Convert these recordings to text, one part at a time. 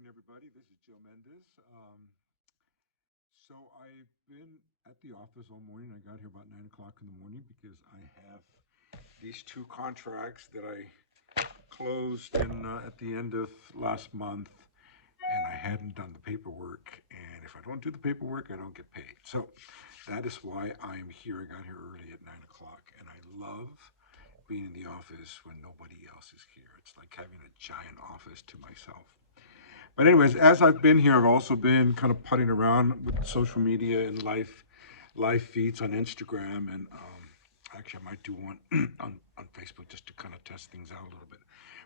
morning, everybody. This is Joe Mendez. So I've been at the office all morning. I got here about 9 o'clock in the morning because I have these two contracts that I closed in at the end of last month, and I hadn't done the paperwork. And if I don't do the paperwork, I don't get paid. So that is why I'm here. I got here early at 9 o'clock, and I love being in the office when nobody else is here. It's like having a giant office to myself. But anyways, as I've been here, I've also been kind of putting around with social media and live feeds on Instagram, and actually I might do one on Facebook just to kind of test things out a little bit.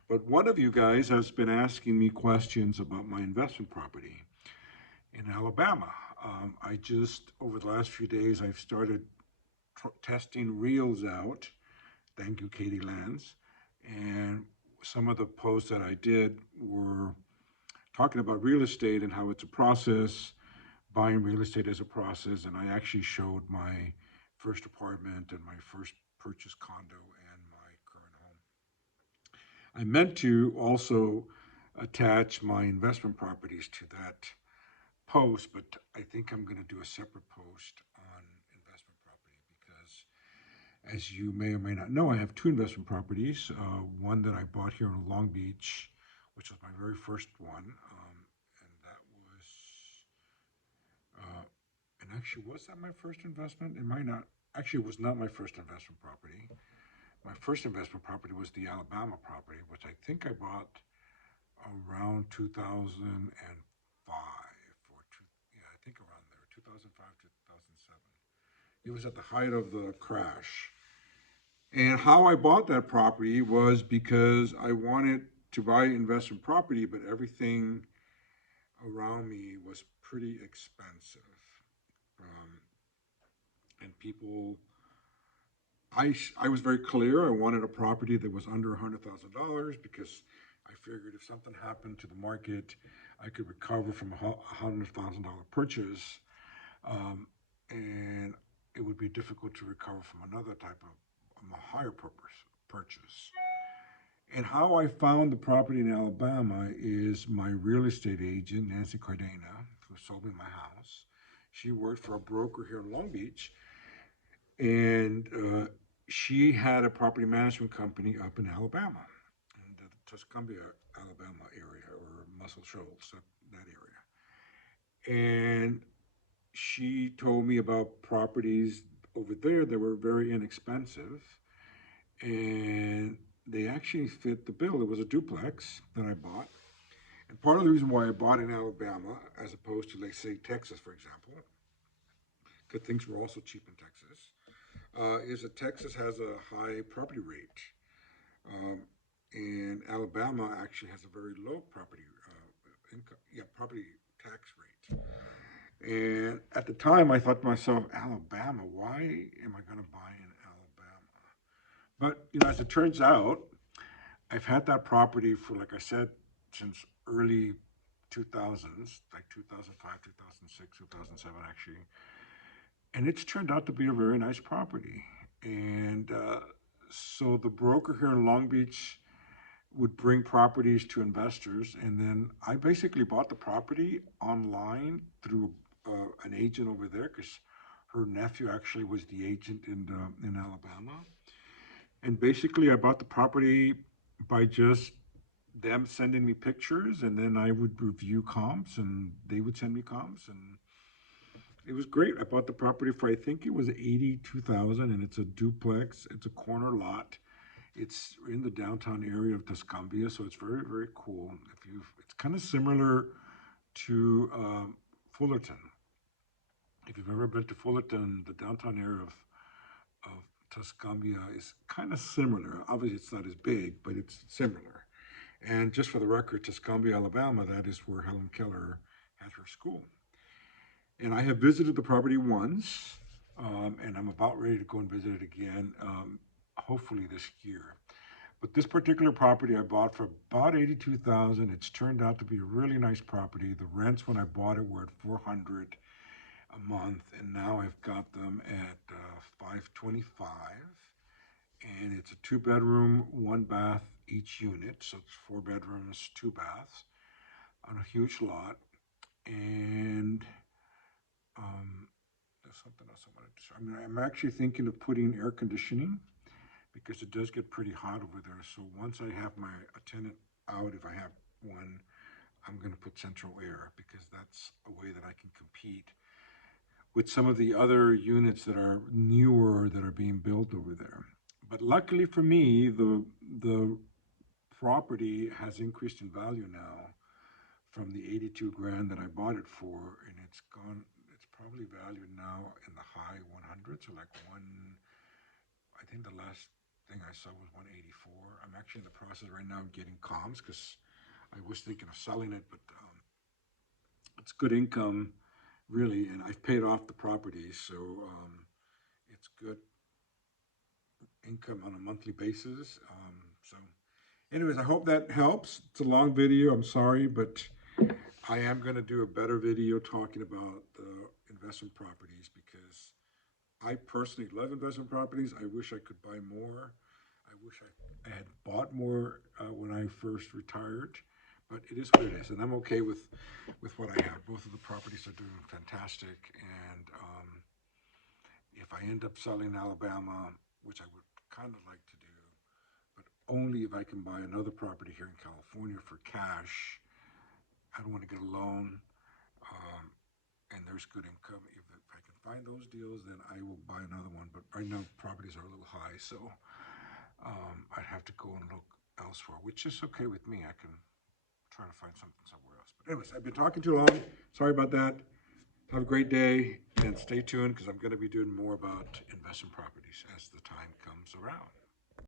But one of you guys has been asking me questions about my investment property in Alabama. I just over the last few days I've started testing reels out. Thank you, Katie Lands, and some of the posts that I did were talking about real estate and how it's a process, buying real estate as a process. And I actually showed my first apartment and my first purchased condo and my current home. I meant to also attach my investment properties to that post, but I think I'm going to do a separate post on investment property because, as you may or may not know, I have two investment properties. One that I bought here in Long Beach, which was my very first one, and that was and actually, was that my first investment? It might not. Actually, it was not my first investment property. My first investment property was the Alabama property, which I think I bought around 2005 or two. Yeah, I think around there, 2005, 2007. It was at the height of the crash. And how I bought that property was because I wanted to buy investment property, but everything around me was pretty expensive. Um, and people I was very clear. I wanted a property that was under $100,000 because I figured if something happened to the market, I could recover from a $100,000 purchase, um, and it would be difficult to recover from another type of a higher purpose purchase. And how I found the property in Alabama is my real estate agent, Nancy Cardena, who sold me my house. She worked for a broker here in Long Beach, and she had a property management company up in Alabama, in the Tuscumbia, Alabama area, or Muscle Shoals, that area. And she told me about properties over there that were very inexpensive, and they actually fit the bill. It was a duplex that I bought. And part of the reason why I bought in Alabama, as opposed to, like, say, Texas, for example, because things were also cheap in Texas, is that Texas has a high property rate. Um, and Alabama actually has a very low property income, yeah, property tax rate. And at the time, I thought to myself, Alabama, why am I going to buy in Alabama? But as it turns out, I've had that property for, like I said, since early 2000s, like 2005, 2006, 2007, actually. And it's turned out to be a very nice property. And so the broker here in Long Beach would bring properties to investors, and then I basically bought the property online through an agent over there because her nephew actually was the agent in Alabama. And basically, I bought the property by just them sending me pictures, and then I would review comps, and they would send me comps, and it was great. I bought the property for I think it was 82,000, and it's a duplex. It's a corner lot. It's in the downtown area of Tuscumbia, so it's very very cool. It's kind of similar to Fullerton. If you've ever been to Fullerton, the downtown area of Tuscumbia is kind of similar. Obviously, it's not as big, but it's similar. And just for the record, Tuscumbia, Alabama, that is where Helen Keller had her school. And I have visited the property once, and I'm about ready to go and visit it again, hopefully this year. But this particular property I bought for about 82,000. It's turned out to be a really nice property. The rents when I bought it were at 400 a month, and now I've got them at 525. And it's a two-bedroom, one bath each unit, so it's four bedrooms, two baths. on a huge lot. And there's something else I wanted to say. I mean, I'm actually thinking of putting air conditioning because it does get pretty hot over there. So once I have my a tenant out, if I have one, I'm going to put central air because that's a way that I can compete with some of the other units that are newer that are being built over there. But luckily for me, the property has increased in value now from the 82 grand that I bought it for, and it's probably valued now in the high 100s, or like I think the last thing I saw was 184. I'm actually in the process right now of getting comms because I was thinking of selling it, but it's good income, really, and I've paid off the property, so it's good income on a monthly basis. Anyways, I hope that helps. It's a long video. I'm sorry, but I am going to do a better video talking about the investment properties because I personally love investment properties. I wish I could buy more. I wish I had bought more when I first retired, but it is what it is, and I'm okay with what I have. Both of the properties are doing fantastic, and if I end up selling Alabama, which I would kind of like to do, but only if I can buy another property here in California for cash. I don't want to get a loan, um, and there's good income. If I can find those deals, then I will buy another one. But right now, properties are a little high, so I'd have to go and look elsewhere, which is okay with me. I can try to find something somewhere else. But anyways, I've been talking too long. Sorry about that. Have a great day and stay tuned because I'm going to be doing more about investment properties as the time comes around.